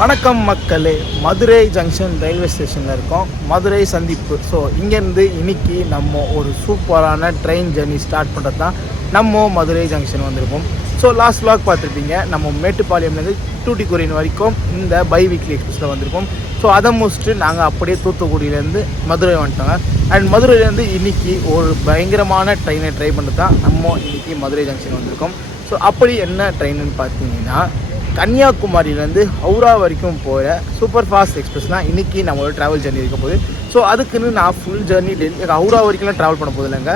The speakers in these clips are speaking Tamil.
வணக்கம் மக்களே, மதுரை ஜங்ஷன் ரயில்வே ஸ்டேஷனில் இருக்கோம். மதுரை சந்திப்பு. ஸோ இங்கேருந்து இன்னைக்கு நம்ம ஒரு சூப்பரான ட்ரெயின் ஜர்னி ஸ்டார்ட் பண்ணுறது தான் நம்ம மதுரை ஜங்ஷன் வந்திருப்போம். ஸோ லாஸ்ட் விளாக் பார்த்துருப்பீங்க, நம்ம மேட்டுப்பாளையம்லேருந்து டூட்டிக்குரியன் வரைக்கும் இந்த பை வீக்லி எக்ஸ்பிரஸில் வந்திருப்போம். ஸோ அதை முடிச்சுட்டு நாங்கள் அப்படியே தூத்துக்குடியிலேருந்து மதுரை வந்துட்டோங்க. அண்ட் மதுரையிலேருந்து இன்றைக்கி ஒரு பயங்கரமான ட்ரெயினை ட்ரை பண்ணுறது தான் நம்ம இன்றைக்கி மதுரை ஜங்ஷன் வந்திருக்கோம். ஸோ அப்படி என்ன ட்ரெயின்னு பார்த்தீங்கன்னா, கன்னியாகுமரியிலேருந்து ஹவுரா வரைக்கும் போகிற சூப்பர் ஃபாஸ்ட் எக்ஸ்பிரஸ் தான் இன்றைக்கி நம்மளோட ட்ராவல் ஜர்னி இருக்க போகுது. ஸோ அதுக்குன்னு நான் ஃபுல் ஜர்னி ஹவுரா வரைக்கும்லாம் ட்ராவல் பண்ண போகுது இல்லைங்க.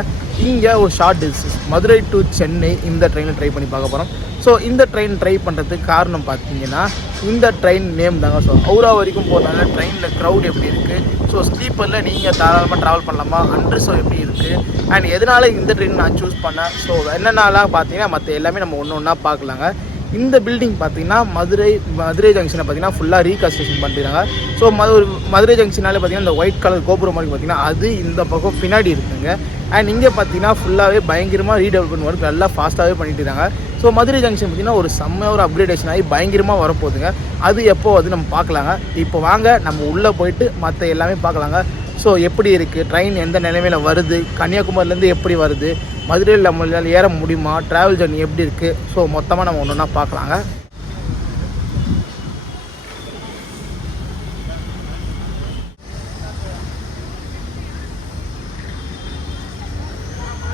இங்கே ஒரு short distance Madurai to Chennai இந்த ட்ரெயினை ட்ரை பண்ணி பார்க்க போகிறோம். ஸோ இந்த ட்ரெயின் ட்ரை பண்ணுறதுக்கு காரணம் பார்த்தீங்கன்னா, இந்த ட்ரெயின் நேம் தாங்க. ஸோ ஹவுரா வரைக்கும் போகிறதுனால ட்ரெயினில் க்ரௌட் எப்படி இருக்குது, ஸோ ஸ்லீப்பரில் நீங்கள் தாராளமாக ட்ராவல் பண்ணலாமா, அன்ரிசர்வ் எப்படி இருக்குது, அண்ட் எதனால் இந்த ட்ரெயின் நான் சூஸ் பண்ணேன், ஸோ என்னென்னலாம் பார்த்தீங்கன்னா மற்ற எல்லாமே நம்ம ஒன்று ஒன்றா பார்க்கலாங்க. இந்த பில்டிங் பார்த்தீங்கன்னா மதுரை ஜங்ஷனை பார்த்தீங்கன்னா ஃபுல்லாக ரீகன்ஸ்ட்ரக்ஷன் பண்ணிடுறாங்க. ஸோ மதுரை ஜங்ஷனாலே பார்த்தீங்கன்னா இந்த ஒயிட் கலர் கோபுரம் மாதிரி பார்த்தீங்கன்னா அது இந்த பக்கம் பின்னாடி இருக்குங்க. அண்ட் இங்கே பார்த்தீங்கன்னா ஃபுல்லாகவே பயங்கரமாக ரீடெவலப்மெண்ட் ஒர்க் நல்லா ஃபாஸ்ட்டாகவே பண்ணிட்டு இருக்காங்க. ஸோ மதுரை ஜங்ஷன் பார்த்தீங்கன்னா ஒரு செம்மையாக ஒரு அப்கிரேடேஷன் ஆகி பயங்கரமாக வரப்போகுதுங்க. அது எப்போ அது நம்ம பார்க்கலாங்க. இப்போ வாங்க நம்ம உள்ளே போயிட்டு மற்ற எல்லாமே பார்க்கலாங்க. ஸோ எப்படி இருக்குது, ட்ரெயின் எந்த நிலைமையில் வருது, கன்னியாகுமரியிலேருந்து எப்படி வருது, மதுரையில் நம்மளால் ஏற முடியுமா, ட்ராவல் ஜர்னி எப்படி இருக்குது, ஸோ மொத்தமாக நம்ம ஒன்று ஒன்றா பார்க்கலாங்க.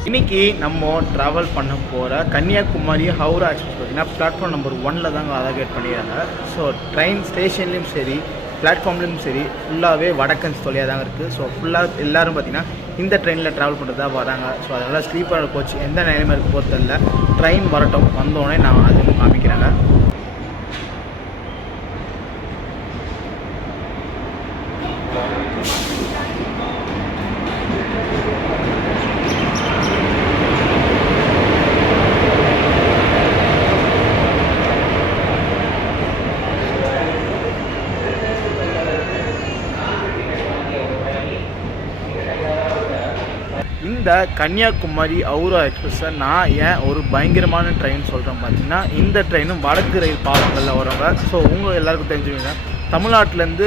இன்றைக்கி நம்ம ட்ராவல் பண்ண போகிற கன்னியாகுமரி ஹவுரா எக்ஸ்பிரஸ் பார்த்திங்கன்னா பிளாட்ஃபார்ம் நம்பர் 1 தாங்க அலோகேட் பண்ணிடுறாங்க. ஸோ ட்ரெயின் ஸ்டேஷன்லேயும் சரி பிளாட்ஃபார்ம்லேயும் சரி ஃபுல்லாகவே வடக்கன்ஸ் தொலையாக தாங்க இருக்குது. ஸோ ஃபுல்லாக எல்லோரும் பார்த்திங்கன்னா இந்த ட்ரெயினில் ட்ராவல் பண்ணுறதா வராங்க. ஸோ அதனால் ஸ்லீப்பர் கோச் எந்த நிலைமை இருக்குது போகிறதில்ல. ட்ரெயின் வரட்டும், வந்தோடனே நான் அது காமிக்கிறேங்க. இந்த கன்னியாகுமரி ஹவுரா எக்ஸ்பிரஸை நான் ஏன் ஒரு பயங்கரமான ட்ரெயின் சொல்கிறேன் பார்த்தீங்கன்னா, இந்த ட்ரெயினும் வடக்கு ரயில் பாலங்களில் வரவங்க. ஸோ உங்கள் எல்லாருக்கும் தெரிஞ்சுக்கோங்க, தமிழ்நாட்டிலேருந்து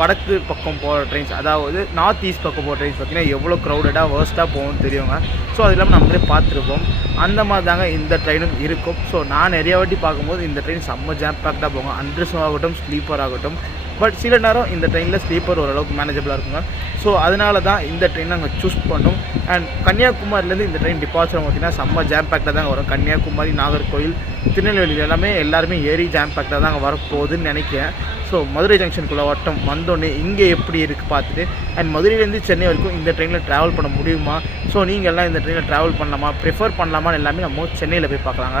வடக்கு பக்கம் போகிற ட்ரெயின்ஸ், அதாவது நார்த் ஈஸ்ட் பக்கம் போகிற ட்ரெயின்ஸ் பார்த்திங்கன்னா எவ்வளோ க்ரௌடடாக வேர்ஸ்ட்டாக போகும்னு தெரியுங்க. ஸோ அது இல்லாமல் நம்மளே பார்த்துருப்போம். அந்த மாதிரி தாங்க இந்த ட்ரெயினும் இருக்கும். ஸோ நான் நிறைய வாட்டி பார்க்கும்போது இந்த ட்ரெயின் செம்ம ஜாம் பேக்டாக போகும், அன்ரிசர்வ் ஆகட்டும் ஸ்லீப்பர் ஆகட்டும். பட் சில நேரம் இந்த ட்ரெயினில் ஸ்லீப்பர் ஓரளவுக்கு மேனேஜபிளாக இருக்குங்க. ஸோ அதனால தான் இந்த ட்ரெயின் நாங்கள் சூஸ் பண்ணோம். அண்ட் கன்னியாகுமரியிலேருந்து இந்த ட்ரெயின் டிபார்ச்சர் பார்த்திங்கன்னா செம்ம ஜாம் பேக்டாக தாங்க வரும். கன்னியாகுமரி, நாகர்கோவில், திருநெல்வேலி எல்லாமே ஏறி ஜாம் பேக்டாக தாங்க வரப்போகுதுன்னு நினைக்கிறேன். ஸோ மதுரை ஜங்ஷனுக்குள்ளே வட்டம் வந்தோடனே இங்கே எப்படி இருக்குது பார்த்துட்டு, அண்ட் மதுரையிலேருந்து சென்னை வரைக்கும் இந்த ட்ரெயினில் ட்ராவல் பண்ண முடியுமா, ஸோ நீங்கள் எல்லாம் இந்த ட்ரெயினில் ட்ராவல் பண்ணலாமா, ப்ரிஃபர் பண்ணலாமான்னு எல்லாமே நம்ம சென்னையில் போய் பார்க்கலாங்க.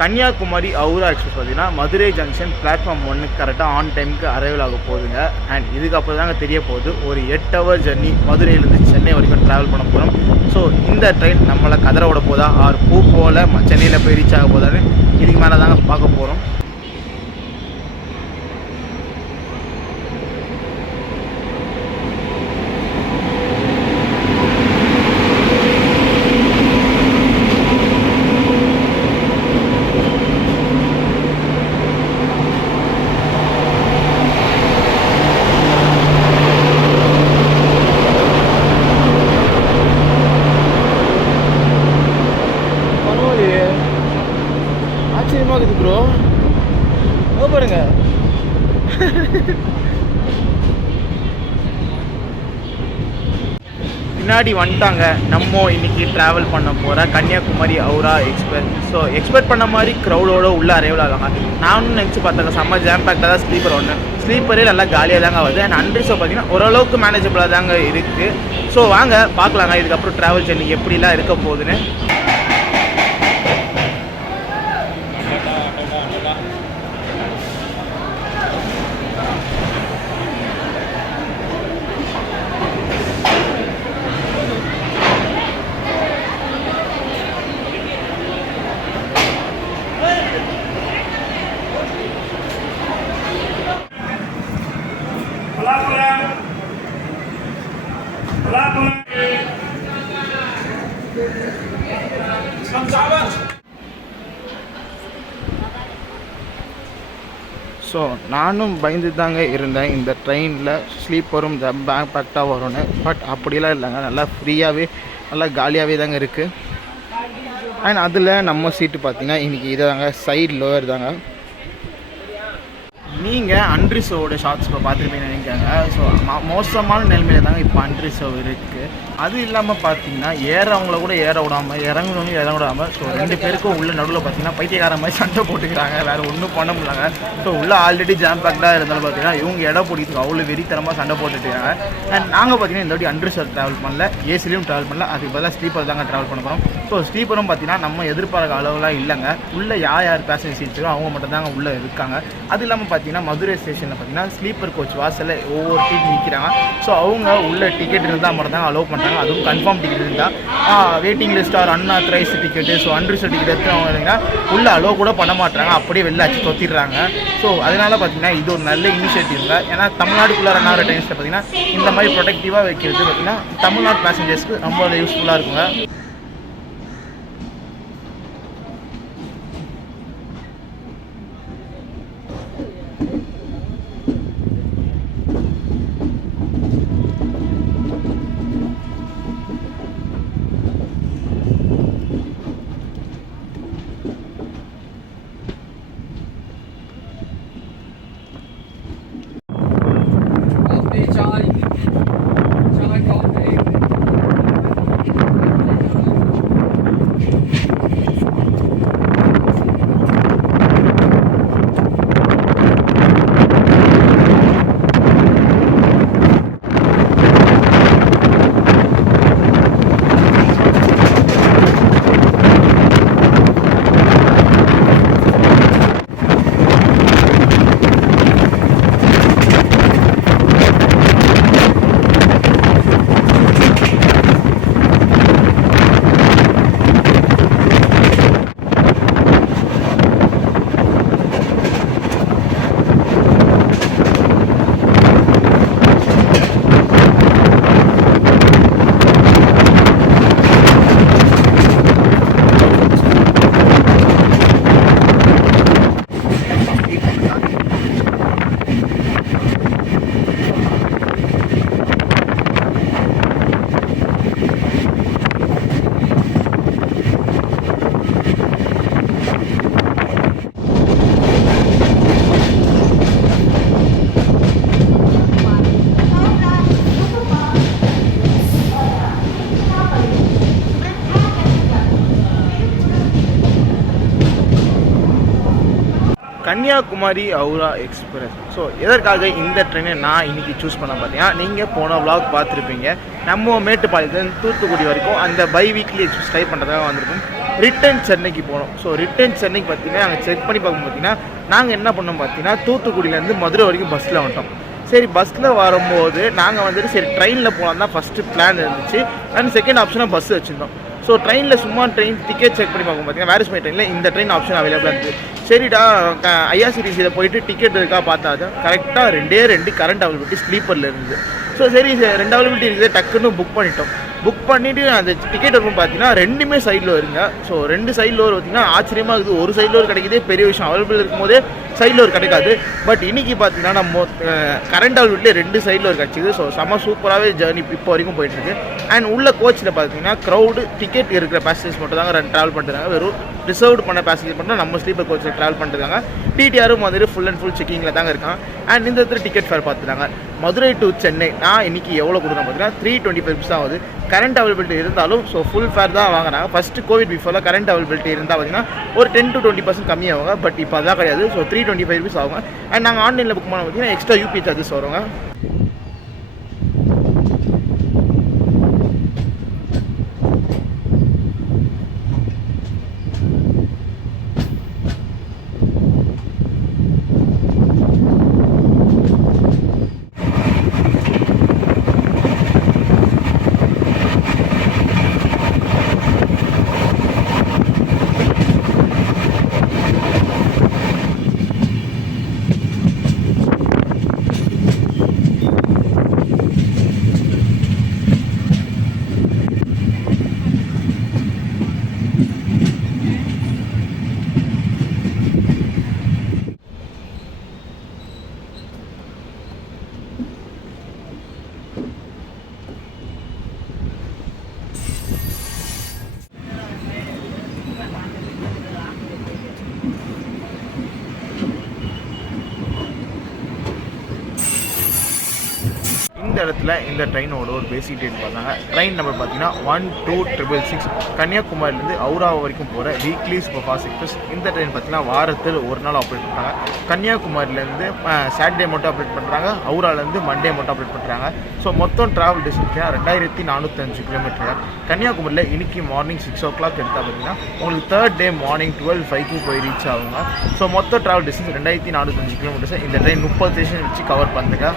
கன்னியாகுமரி ஹவுரா எக்ஸ்பிரஸ் பார்த்திங்கன்னா மதுரை ஜங்ஷன் பிளாட்ஃபார்ம் 1 கரெக்டாக ஆன் டைமுக்கு அரைவல் ஆக போகுதுங்க. அண்ட் இதுக்கப்புறம் தாங்க தெரிய போகுது ஒரு 8 ஹவர் ஜர்னி மதுரையிலேருந்து சென்னை வரைக்கும் ட்ராவல் பண்ண போகிறோம். ஸோ இந்த ட்ரெயின் நம்மளை கதற விட போதா ஆர் பூ போல் சென்னையில் போய் ரீச் ஆக போதான்னு இதுக்கு மேலே தாங்க பார்க்க போகிறோம். பின்னாடி வந்துட்டாங்க. நம்ம இன்றைக்கி ட்ராவல் பண்ண போகிற Kanyakumari Howrah express. So expect பண்ண மாதிரி க்ரௌடோடு உள்ளே அரைவல் ஆகாங்க. நானும் நினச்சி பார்த்தாங்க செம்ம ஜாம் பேக்டாக தான் ஸ்லீப்பர் ஒன்று. ஸ்லீப்பரே நல்லா காலியாக தாங்க வருது. அண்ட் அன்ரிசோ பார்த்தீங்கன்னா ஓரளவுக்கு மேனேஜபிளாக தாங்க இருக்குது. ஸோ வாங்க பார்க்கலாங்க இதுக்கப்புறம் ட்ராவல் ஜர்னி எப்படிலாம் இருக்க போகுதுன்னு. ஸோ நானும் பயந்து தாங்க இருந்தேன் இந்த ட்ரெயினில் ஸ்லீப்பரும் பேக் பேக்டாக வரும்னு. பட் அப்படிலாம் இல்லைங்க, நல்லா ஃப்ரீயாகவே நல்லா காலியாகவே தாங்க இருக்குது. அண்ட் அதில் நம்ம சீட்டு பார்த்தீங்கன்னா இன்றைக்கி இதை தாங்க சைடு லோவர் தாங்க. நீங்கள் அன்ரிசோவோட ஷார்ட்ஸ் இப்போ பார்த்துருப்பீங்கன்னு நினைக்கிறாங்க. ஸோ மோசமான நிலைமையில தாங்க இப்போ அன்ரிசோ இருக்குது. அது இல்லாமல் பார்த்தீங்கன்னா ஏறவங்கள கூட ஏற விடாமல், இறங்குறவங்க இறங்க விடாமல், ஸோ 2 பேருக்கும் உள்ள நடுவில் பார்த்தீங்கன்னா பைத்தியக்கார மாதிரி சண்டை போட்டுக்கிறாங்க. வேறு ஒன்றும் பண்ண முடியல. ஸோ உள்ளே ஆல்ரெடி ஜாம் பேக்டாக இருந்தாலும் பார்த்தீங்கன்னா இவங்க இடம் பிடிக்கிறதுக்கு அவ்வளோ வெறித்தனமாக சண்டை போட்டுட்டுருக்காங்க. அண்ட் நாங்கள் பார்த்தீங்கன்னா இந்த வாட்டி அன்ரிசோ ட்ராவல் பண்ணல, ஏசிலையும் ட்ராவல் பண்ணல, அதுக்கு பதிலாக ஸ்லீப்பர் தாங்க ட்ராவல் பண்ண போகிறோம். ஸோ ஸ்லீப்பரும் பார்த்தீங்கன்னா நம்ம எதிர்பார்க்க அளவுலாம் இல்லைங்க. உள்ளே யார் பேசஞ்சர் சீட்ஸோ அவங்க மட்டும் தாங்க உள்ளே இருக்காங்க. அது இல்லாமல் பார்த்தீங்கன்னா மதுரை ஸ்டேஷனில் பார்த்தீங்கன்னா ஸ்லீப்பர் கோச் வாசலில் ஒவ்வொரு சீட் நிற்கிறாங்க. ஸோ அவங்க உள்ள டிக்கெட் இருந்தால் மட்டும் தாங்க அலோவ் பண்ணுறாங்க. அதுவும் கன்ஃபார்ம் டிக்கெட் இருந்தால் waiting list or unauthorised ticket, so unreserved ticket எடுத்து அவங்க இல்லைங்கன்னா உள்ளே அலோவ் கூட பண்ண மாட்டாங்க, அப்படியே வெளில அச்சு தொத்திடுறாங்க. ஸோ அதனால் பார்த்தீங்கன்னா இது ஒரு நல்ல இனிஷியேட்டிவ் தான். ஏன்னா தமிழ்நாட்டுக்குள்ளே ரன் ஆகிற ட்ரெயின்ஸில் பார்த்தீங்கன்னா இந்த மாதிரி ப்ரொடெக்டிவாக வைக்கிறது பார்த்தீங்கன்னா தமிழ்நாட்டு பேசஞ்சர்ஸ்க்கு ரொம்ப யூஸ்ஃபுல்லாக இருக்குங்க. கன்னியாகுமரி ஹவுரா எக்ஸ்பிரஸ். ஸோ எதற்காக இந்த ட்ரெயினை நான் இன்றைக்கி சூஸ் பண்ண பார்த்தீங்கன்னா, நீங்கள் போன விளாக் பார்த்துருப்பீங்க. நம்ம மேட்டுப்பாளையத்துலேருந்து தூத்துக்குடி வரைக்கும் அந்த பை வீக்லி எக்ஸ்பிரஸ் ட்ரை பண்ணுறதுக்காக வந்திருக்கோம். ரிட்டர்ன் சென்னைக்கு போனோம். ஸோ ரிட்டர்ன் சென்னைக்கு பார்த்தீங்கன்னா நாங்கள் செக் பண்ணி பார்க்கும் பார்த்தீங்கன்னா நாங்கள் என்ன பண்ணோம் பார்த்தீங்கன்னா தூத்துக்குடியிலேருந்து மதுரை வரைக்கும் பஸ்ஸில் வந்துட்டோம். சரி பஸ்ஸில் வரும்போது நாங்கள் வந்துட்டு சரி ட்ரெயினில் போகலாம் தான் ஃபஸ்ட்டு பிளான் இருந்துச்சு. அண்ட் செகண்ட் ஆப்ஷனாக பஸ் வச்சுருந்தோம். ஸோ ட்ரெயினில் சும்மா ட்ரெயின் டிக்கெட் செக் பண்ணி பார்க்கும் பார்த்தீங்கன்னா வேர் இஸ் மை ட்ரெயினில் இந்த ட்ரெயின் ஆப்ஷன் அவைலபிளாக இருந்துச்சு. சரிடா ஐஆர்சிடிசி இதை போயிட்டு டிக்கெட் இருக்கா பார்த்தா கரெக்டாக 2 கரண்ட் அவைலபிலிட்டி ஸ்லீப்பரில் இருந்தது. ஸோ சரி 2 அவைலபிலிட்டி இருக்குது, டக்குன்னு புக் பண்ணிட்டோம். புக் பண்ணிவிட்டு அந்த டிக்கெட் இருக்கும் பார்த்தீங்கன்னா 2மே சைடில் வருங்க. ஸோ 2 சைடில் ஒரு பார்த்தீங்கன்னா ஆச்சரியமாக இருக்குது. ஒரு சைடில் ஒரு கிடைக்குதே பெரிய விஷயம், அவைலபிள் இருக்கும்போதே சைடில் ஒரு கிடைக்காது. பட் இன்றைக்கி பார்த்தீங்கன்னா நம்ம கரண்ட் அவைலபிலிட்டி 2 சைடில் ஒரு கிடச்சிது. ஸோ செம்ம சூப்பராகவே ஜேர்னி இப்போ வரைக்கும் போயிட்டுருக்கு. அண்ட் உள்ள கோச்சில் பார்த்தீங்கன்னா க்ரௌடு டிக்கெட் இருக்கிற பேசஞ்சர்ஸ் மட்டும் தாங்க ட்ராவல் பண்ணுறாங்க. வெறும் ரிசர்வ்டு பண்ண பேசஞ்சர் மட்டும் நம்ம ஸ்லீப்பர் கோச்சில் ட்ராவல் பண்ணுறாங்க. டிடிஆரும் வந்துட்டு ஃபுல் அண்ட் ஃபுல் செக்கிங்கில் தாங்க இருக்கான். அண்ட் இந்த இடத்துல டிக்கெட் ஃபேர் பார்த்துட்டாங்க. மதுரை டு சென்னை நான் இன்றைக்கி எவ்வளோ கொடுக்குறேன் பார்த்தீங்கன்னா 325 rupees தான் ஆகுது. கரண்ட் அவைலபிலிட்டி இருந்தாலும் ஸோ ஃபுல் ஃபேர் தான் வாங்கினாங்க. ஃபஸ்ட்டு கோவிட் பிஃபோரில் கரண்ட் அவைலபிலிட்டி இருந்தால் பார்த்தீங்கன்னா ஒரு 10 to 20% கம்மியாகுங்க. பட் இப்போ அதான் கிடையாது. ஸோ 325 rupees ஆகுங்க. அண்ட் நாங்கள் ஆன்லைனில் புக் பண்ண பார்த்தீங்கன்னா எக்ஸ்ட்ரா யூபி சார்ஜஸ் வருவாங்க. இந்த இடத்துல இந்த ட்ரெயினோட ஒரு பேசிக் டேட் பார்த்தாங்க. ட்ரெயின் நம்பர் பார்த்தீங்கன்னா 12666 கன்னியாகுமரியிலேருந்து ஹவுரா வரைக்கும் போகிற வீக்லி சூப்பர் ஃபாஸ்ட் எக்ஸ்பிரஸ். இந்த ட்ரெயின் பார்த்தீங்கன்னா வாரத்தில் ஒரு நாள் ஆப்ரேட் பண்ணுறாங்க. கன்னியாகுமரியிலேருந்து சாட்டர்டே மட்டும் ஆப்ரேட் பண்ணுறாங்க, ஹவுராலேருந்து மண்டே மட்டும் ஆப்ரேட் பண்ணுறாங்க. ஸோ மொத்தம் ட்ராவல் டிஸ்டன்ஸ் 2405 கிலோமீட்டர். கன்னியாகுமரியில் இன்றைக்கி மார்னிங் 6 o'clock எடுத்தால் பார்த்தீங்கன்னா உங்களுக்கு தேர்ட் டே மார்னிங் 12:05 போய் ரீச் ஆகுங்க. ஸோ மொத்த ட்ராவல் டிஸ்டன்ஸ் 2405 கிலோமீட்டர்ஸ். இந்த ட்ரெயின் 30 ஸ்டேஷன் வச்சு கவர் பண்ணுங்க.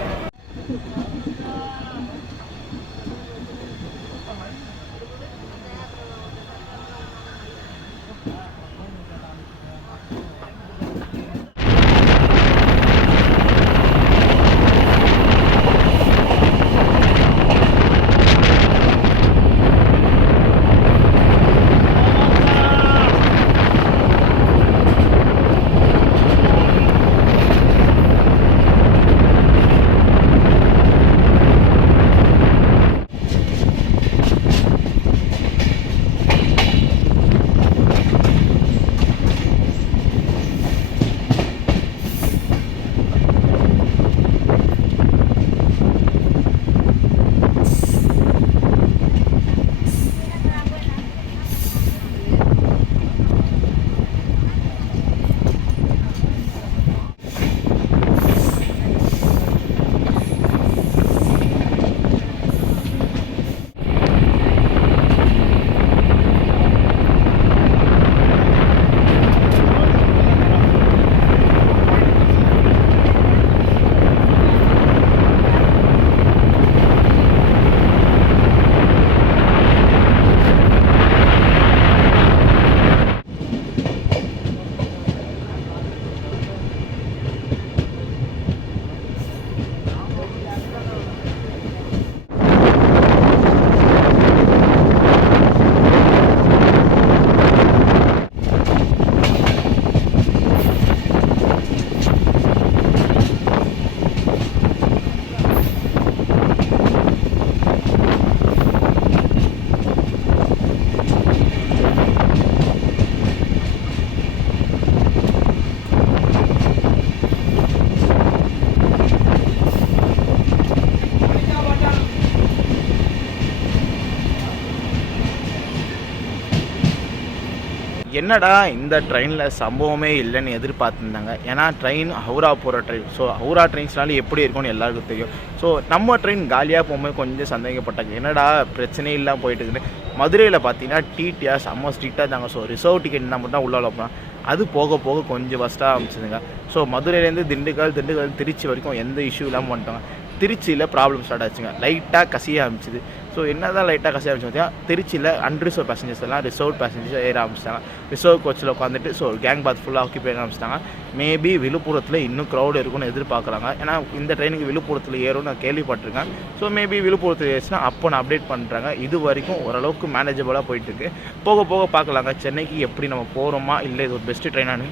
என்னடா இந்த ட்ரெயினில் சம்பவமே இல்லைன்னு எதிர்பார்த்துருந்தாங்க. ஏன்னா ட்ரெயின் ஹவுரா போகிற ட்ரெயின். ஸோ ஹவுரா ட்ரெயின்ஸ்னாலும் எப்படி இருக்கும்னு எல்லாருக்கும் தெரியும். ஸோ நம்ம ட்ரெயின் காலியாக போகும்போது கொஞ்சம் சந்தேகப்பட்டாங்க, என்னடா பிரச்சனை இல்லாமல் போயிட்டு இருக்குது. மதுரையில் பார்த்தீங்கன்னா டிடிஆர் செம்ம ஸ்ட்ரிக்டாக இருந்தாங்க. ஸோ ரிசர்வ் டிக்கெட் இருந்தால் மட்டும் தான் உள்ள போகலாம். அது போக போக கொஞ்சம் ஃபஸ்ட்டாக ஆரம்பிச்சிதுங்க. ஸோ மதுரையிலேருந்து திண்டுக்கல் திருச்சி வரைக்கும் எந்த இஷ்யூ இல்லாமல் வந்துட்டாங்க. திருச்சியில் ப்ராப்ளம் ஸ்டார்ட் ஆச்சுங்க. லைட்டாக கசிய ஆரம்பிச்சிது. ஸோ என்ன தான் லைட்டாக கசிய ஆரம்பிச்சு பார்த்தீங்கன்னா திருச்சியில் அன்ரிசர்வ் பேசஞ்சர்ஸ் எல்லாம் ரிசர்வ் பேசஞ்சர்ஸ் ஏற ஆரம்பிச்சிட்டாங்க. ரிசர்வ் கோச்சில் உட்காந்துட்டு ஸோ கேங் பாத் ஃபுல்லாக ஆக்கிபை ஆரம்பிச்சிட்டாங்க. மேபி விழுப்புரத்தில் இன்னும் க்ரௌட் இருக்குன்னு எதிர்பார்க்குறாங்க. ஏன்னா இந்த ட்ரெயினுக்கு விழுப்புரத்தில் ஏறும்னு நான் கேள்விப்பட்டிருக்கேன். ஸோ மேபி விழுப்புரத்தில் ஏறிச்சுன்னா அப்போ நான் அப்டேட் பண்ணுறாங்க. இது வரைக்கும் ஓரளவுக்கு மேனேஜபிளாக போயிட்டுருக்கு. போக போக பார்க்கலாங்க சென்னைக்கு எப்படி நம்ம போகிறோமா இல்லை இது ஒரு பெஸ்ட்டு ட்ரெயினானு.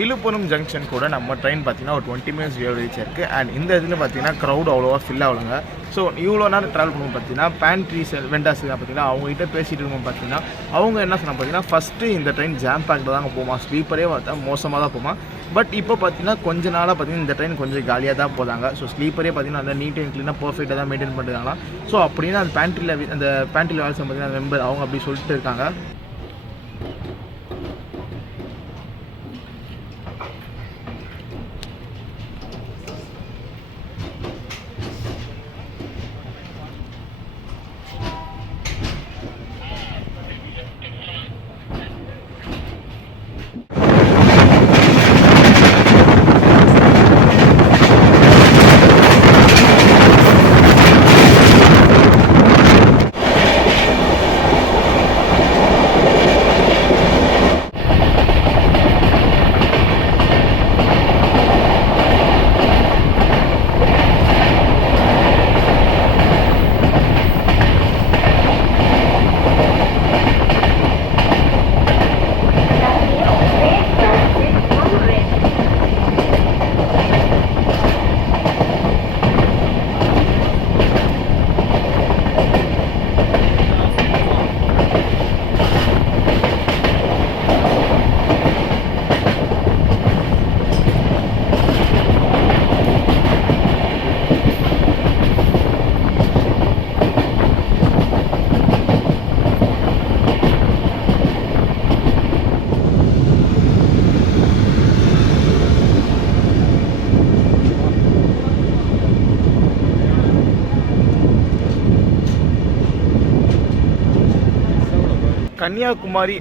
விழுப்புரம் ஜங்ஷன் கூட நம்ம ட்ரெயின் பார்த்தீங்கன்னா ஒரு 20 மினிட்ஸ் ரீச் இருக்குது. அண்ட் இந்த இதில் பார்த்தீங்கன்னா க்ரௌட் அவ்வளோவா ஃபில் ஆகலைங்க. ஸோ இவ்வளோ நேரம் ட்ராவல் பண்ணுவோம் பார்த்தீங்கன்னா பேண்ட்ரி வெண்டாஸ் பார்த்தீங்கன்னா அவங்ககிட்ட பேசிகிட்டு இருக்கோம். பார்த்தீங்கன்னா அவங்க என்ன சொன்னாங்க பார்த்தீங்கன்னா ஃபஸ்ட்டு இந்த ட்ரெயின் ஜாம் பேக்கில் தாங்க போமா, ஸ்லீப்பரே பார்த்தா மோசமாக தான் போமா. பட் இப்போ பார்த்தீங்கன்னா கொஞ்ச நாளாக பார்த்தீங்கன்னா இந்த ட்ரெயின் கொஞ்சம் காலியாக தான் போதாங்க. ஸோ ஸ்லீப்பரே பார்த்தீங்கன்னா அந்த நீட் அண்ட் க்ளீனாக பர்ஃபெக்டாக தான் மெயின்டைன் பண்ணுறாங்களாம். ஸோ அப்படின்னு அந்த பேண்ட்ரியில் வேலை செய்ய பார்த்தீங்கன்னா மெம்பர் அவங்க அப்படி சொல்லிட்டு இருக்காங்க. கன்னியாகுமரி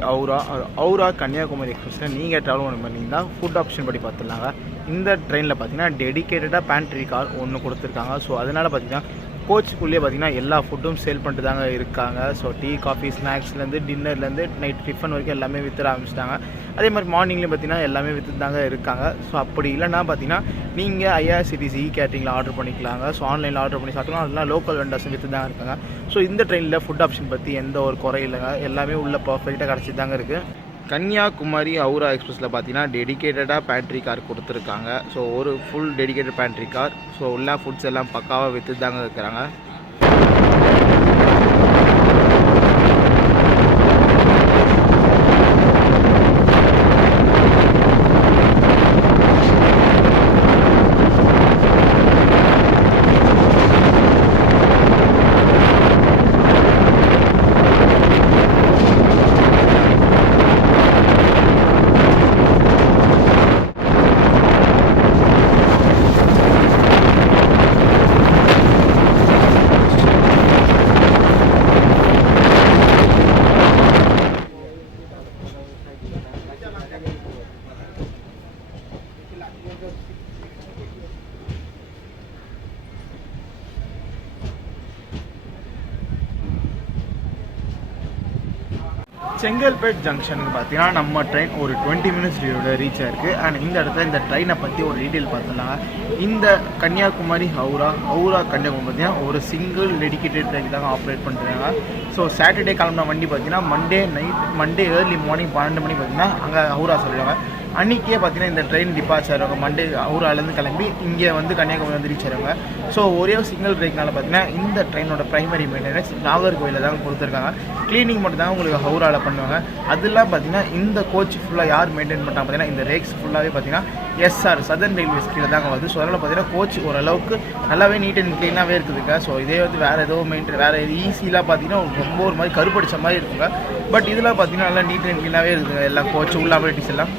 அவுரா கன்னியாகுமரி எக்ஸ்பிரஸில் நீங்கள் ட்ராவல் பண்ணியிருந்தால் ஃபுட் ஆப்ஷன் படி பார்த்துடலாங்க. இந்த ட்ரெயினில் பார்த்தீங்கன்னா டெடிக்கேட்டடாக பேண்ட்ரி கார் ஒன்று கொடுத்துருக்காங்க. ஸோ அதனால் பார்த்தீங்கன்னா கோச்சுக்குள்ளேயே பார்த்தீங்கன்னா எல்லா ஃபுட்டும் சேல் பண்ணிட்டு தாங்க இருக்காங்க. ஸோ டீ, காஃபி, ஸ்நாக்ஸ்லேருந்து டின்னர்லேருந்து நைட் டிஃபன் வரைக்கும் எல்லாமே விற்ற ஆரம்பிச்சிட்டாங்க. அதே மாதிரி மார்னிங்லேயும் பார்த்தீங்கன்னா எல்லாமே விற்று தாங்க இருக்காங்க. ஸோ அப்படி இல்லைன்னா பார்த்தீங்கன்னா நீங்கள் ஐஆர்சிடிசி கேட்டரிங்கில் ஆர்டர் பண்ணிக்கலாங்க. ஸோ ஆன்லைனில் ஆர்டர் பண்ணி சாப்பிட்டோம்னா அதெல்லாம் லோக்கல் வெண்டர்ஸும் விற்று தாங்க இருக்காங்க. ஸோ இந்த ட்ரெயினில் ஃபுட் ஆப்ஷன் பற்றி எந்த ஒரு குறை இல்லைங்க, எல்லாமே உள்ள பர்ஃபெக்டாக கிடச்சி தாங்க இருக்குது. கன்னியாகுமரி அவுரா எக்ஸ்பிரஸில் பார்த்தீங்கன்னா டெடிக்கேட்டடாக பேண்ட்ரி கார் கொடுத்துருக்காங்க. ஸோ ஒரு full dedicated pantry car. So உள்ள ஃபுட்ஸ் எல்லாம் பக்காவாக விற்று தாங்க இருக்கிறாங்க. செங்கல்பேட் ஜங்ஷனுக்கு பார்த்தீங்கன்னா நம்ம ட்ரெயின் ஒரு 20 மினிட்ஸ் ரீச் ஆயிருக்கு. அண்ட் இந்த இடத்துல இந்த ட்ரெயினை பற்றி ஒரு டீட்டெயில் பார்த்துலாங்க. இந்த கன்னியாகுமரி அவுரா கன்னியாகுமரி பார்த்தீங்கன்னா ஒரு சிங்கிள் டெடிக்கேட்டட் ட்ரெயின் தாங்க ஆப்ரேட் பண்ணுறாங்க. ஸோ சாட்டர்டே கிளம்புன வண்டி பார்த்தீங்கன்னா மண்டே ஏர்லி மார்னிங் 12 மணிக்கு பார்த்தீங்கன்னா அங்கே அவுரா சொல்லுவாங்க. அன்றைக்கே பார்த்தீங்கன்னா இந்த ட்ரெயின் டிபார்ச் ஆகிடுவாங்க. மண்டே அவுராலேருந்து கிளம்பி இங்கே வந்து கன்னியாகுமரி வந்து ரீச் ஆகிடுவாங்க. ஸோ ஒரே சிங்கிள் ட்ரெயினால பார்த்தீங்கன்னா இந்த ட்ரெயினோட ப்ரைமரி மெயின்டெனன்ஸ் நாகர்கோயிலில் தான் கொடுத்துருக்காங்க. க்ளீனிங் மட்டும் தான் உங்களுக்கு ஹவுராவில் பண்ணுவாங்க. அதெல்லாம் பார்த்தீங்கன்னா இந்த கோச் ஃபுல்லாக யார் மெயின்டைன் பண்ணுறாங்க பார்த்தீங்கன்னா இந்த ரேக்ஸ் ஃபுல்லாகவே பார்த்தீங்கன்னா எஸ்ஆர் சதர்ன் ரயில்வேஸ் கீழே தாங்க வருது. ஸோ அதனால் பார்த்தீங்கன்னா கோச் ஓரளவுக்கு நல்லாவே நீட் அண்ட் க்ளீனாகவே இருக்குதுங்க. ஸோ இதே வந்து வேறு ஏதோ வேறு ஈஸிலாம் பார்த்தீங்கன்னா ரொம்ப ஒரு மாதிரி கருப்படிச்ச மாதிரி இருக்குங்க. பட் இதெல்லாம் பார்த்தீங்கன்னா நல்லா நீட் அண்ட் க்ளீனாகவே இருக்குதுங்க. எல்லா கோச் உள்ள அபிலிட்டிஸ் எல்லாம்.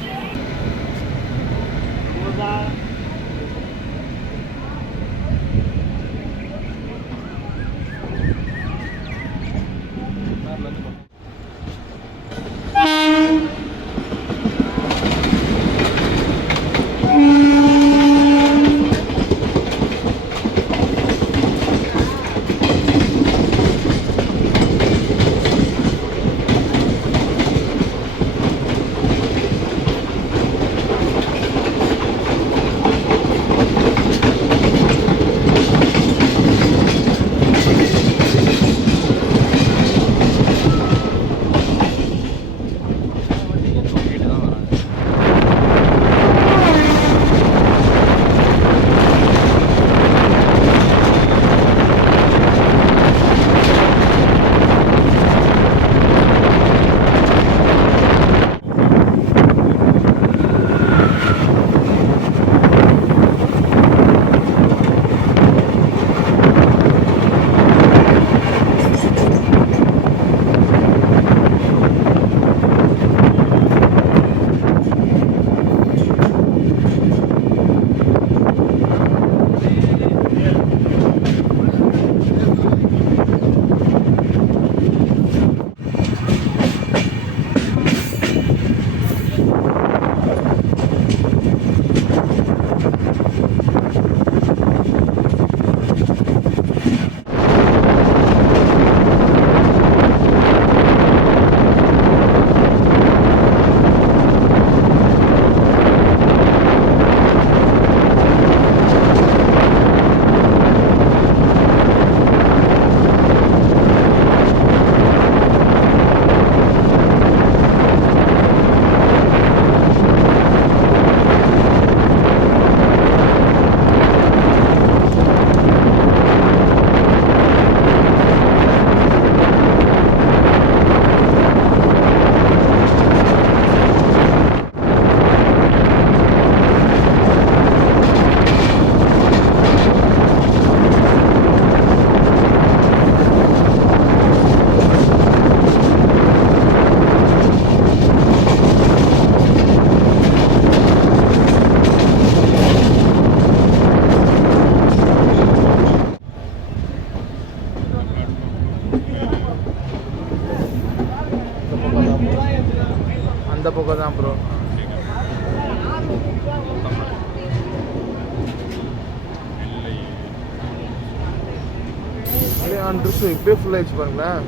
ட்ரிப்பு இப்போயே ஃபுல் ஆயிடுச்சு பாருங்களேன்.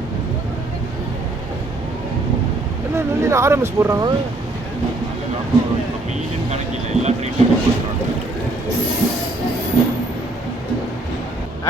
என்ன நெல்லியில் ஆர்எம்எஸ் போடுறாங்க.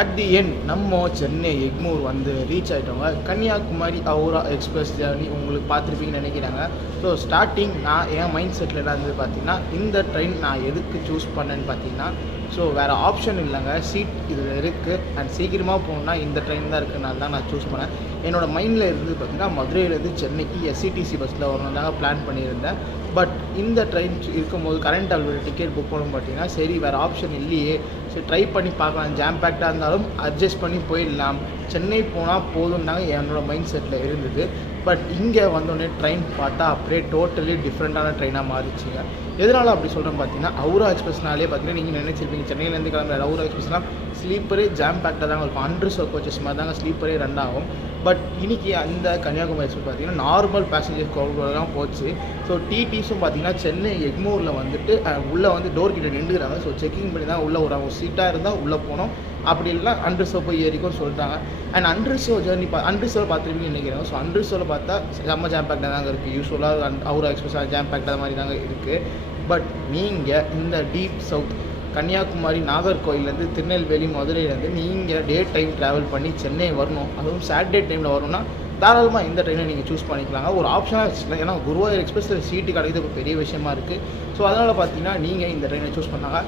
அட் தி எண்ட் நம்ம சென்னை எக்மூர் வந்து ரீச் ஆகிட்டவங்க. கன்னியாகுமரி ஹவுரா எக்ஸ்பிரஸ் ஜேர்னி உங்களுக்கு பார்த்துருப்பீங்கன்னு நினைக்கிறாங்க. ஸோ ஸ்டார்டிங் நான் என் மைண்ட் செட்டில் என்ன இருந்தது பார்த்தீங்கன்னா, இந்த ட்ரெயின் நான் எதுக்கு சூஸ் பண்ணேன்னு பார்த்தீங்கன்னா, ஸோ வேறு ஆப்ஷன் இல்லைங்க, சீட் இதில் இருக்குது அண்ட் சீக்கிரமாக போகணுன்னா இந்த ட்ரெயின் தான் இருக்குனால தான் நான் சூஸ் பண்ணேன். என்னோடய மைண்டில் இருந்து பார்த்தீங்கன்னா, மதுரையிலேருந்து சென்னைக்கு எஸ்சிடிசி பஸ்ஸில் வரணும் தாங்க பிளான் பண்ணியிருந்தேன். பட் இந்த ட்ரெயின் இருக்கும்போது கரண்ட் அவைலபிள் டிக்கெட் புக் பண்ணணும் பார்த்தீங்கன்னா, சரி வேறு ஆப்ஷன் இல்லையே, சரி ட்ரை பண்ணி பார்க்கலாம், ஜாம் பேக்டாக இருந்தாலும் அட்ஜஸ்ட் பண்ணி போயிடலாம், சென்னை போனால் போதும்னாங்க என்னோடய மைண்ட் செட்டில் இருந்தது. பட் இங்கே வந்தோடனே ட்ரெயின் பார்த்தா அப்படியே டோட்டலி டிஃப்ரெண்ட்டான ட்ரெயினாக மாறிடுச்சுங்க. எதனால் அப்படி சொல்கிறேன் பார்த்தீங்கன்னா, ஹவுரா எக்ஸ்பிரஸ்னாலே பார்த்தீங்கன்னா நீங்கள் நினச்சிருப்பீங்க சென்னையிலேருந்து கிளம்புற ஹவுரா எக்ஸ்பிரஸ்லாம் ஸ்லீப்பரே ஜாம் பேக்டாக தாங்க இருக்கும், அன்ரிசர்வ் கோச்சஸ் மாதிரி தாங்க ஸ்லீப்பரே ரன் ஆகும். பட் இன்றைக்கி அந்த கன்னியாகுமரி எக்ஸ்பிரஸ் பார்த்தீங்கன்னா நார்மல் பேசஞ்சர் க்ரௌடோட தான் போச்சு. ஸோ டிடிஸும் பார்த்தீங்கன்னா சென்னை எக்மூரில் வந்துட்டு உள்ளே வந்து டோர் கிட்ட நின்றுக்கிறாங்க. ஸோ செக்கிங் பண்ணி தான் உள்ளே ஒரு சீட்டாக இருந்தால் உள்ளே போனோம், அப்படி இல்லை அன்ரிசர்வ் போய் ஏறிக்கும்னு சொல்லிட்டாங்க. அண்ட் அன்ரிசர்வ் ஜேர்னி அன்ரிசர்வ் பார்த்துருப்பீங்கன்னு நினைக்கிறேன். ஸோ அன்ரிசர்வில் பார்த்தா செம்ம ஜாம் பேக்டாக தாங்க இருக்குது. யூஸ்வலாக ஹவுரா எக்ஸ்பிரஸ் ஜாம் பேக்டாக மாதிரி தாங்க இருக்குது. பட் நீங்கள் இந்த டீப் சவுத் கன்னியாகுமரி, நாகர்கோயிலேருந்து திருநெல்வேலி, மதுரையிலேருந்து நீங்கள் டே டைம் ட்ராவல் பண்ணி சென்னை வரணும், அதுவும் சாட்டர்டே டைமில் வரணும்னா தாராளமாக இந்த ட்ரெயினை நீங்கள் சூஸ் பண்ணிக்கலாங்க. ஒரு ஆப்ஷனாக வச்சுக்கலாம். ஏன்னா குருவாயூர் எக்ஸ்பிரஸில் சீட்டு கிடைக்கிறது ஒரு பெரிய விஷயமா இருக்குது. ஸோ அதனால் பார்த்தீங்கன்னா நீங்கள் இந்த ட்ரெயினை சூஸ் பண்ணாங்க.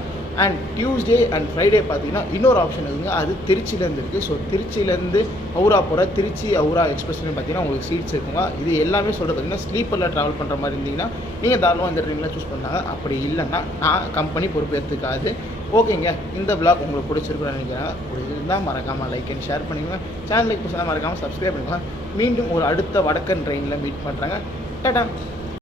அண்ட் டியூஸ்டே அண்ட் ஃப்ரைடே பார்த்தீங்கன்னா இன்னொரு ஆப்ஷன் இருக்குங்க, அது திருச்சியிலேருந்து இருக்குது. ஸோ திருச்சியிலேருந்து ஹவுரா போகிற திருச்சி ஹவுரா எக்ஸ்பிரஸ்லேருந்து பார்த்தீங்கன்னா உங்களுக்கு சீட்ஸ் இருக்குங்க. இது எல்லாமே சொல்கிறது பார்த்தீங்கன்னா ஸ்லீப்பரில் ட்ராவல் பண்ணுற மாதிரி இருந்தீங்கன்னா நீங்கள் தாராளமாக இந்த ட்ரெயினில் சூஸ் பண்ணாங்க. அப்படி இல்லைன்னா நான் கம்பெனி பொறுப்பேற்றுக்காது. ஓகேங்க, இந்த விளாக் உங்களுக்கு பிடிச்சிருக்குன்னு நினைக்கிறேன். பிடிச்சிருந்தால் மறக்காமல் லைக் அண்ட் ஷேர் பண்ணிக்கோங்க. சேனலுக்கு பிடிச்சா மறக்காமல் சப்ஸ்கிரைப் பண்ணிக்கோங்க. மீண்டும் ஒரு அடுத்த வடக்கன் ட்ரெயினில் மீட் பண்ணுறாங்க. டாடா.